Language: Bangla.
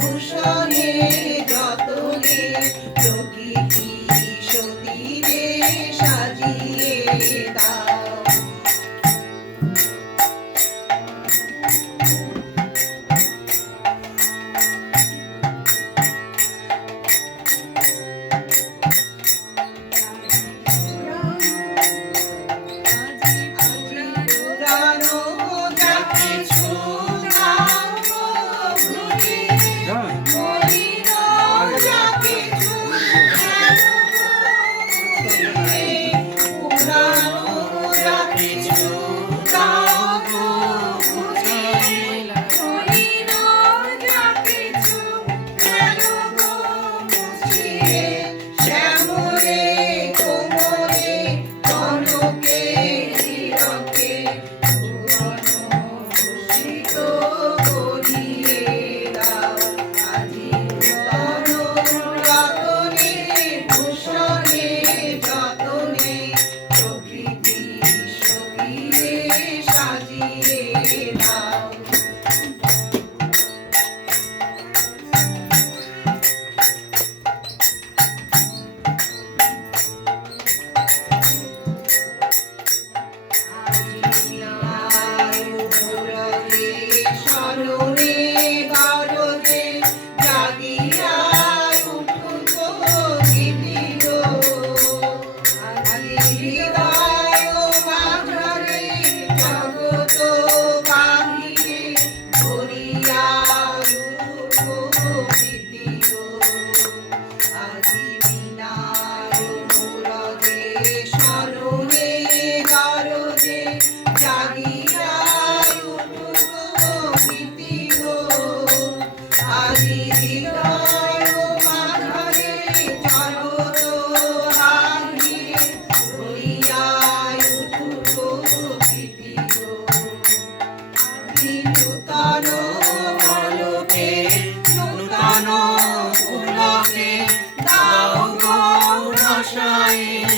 Kuşa ভাষায়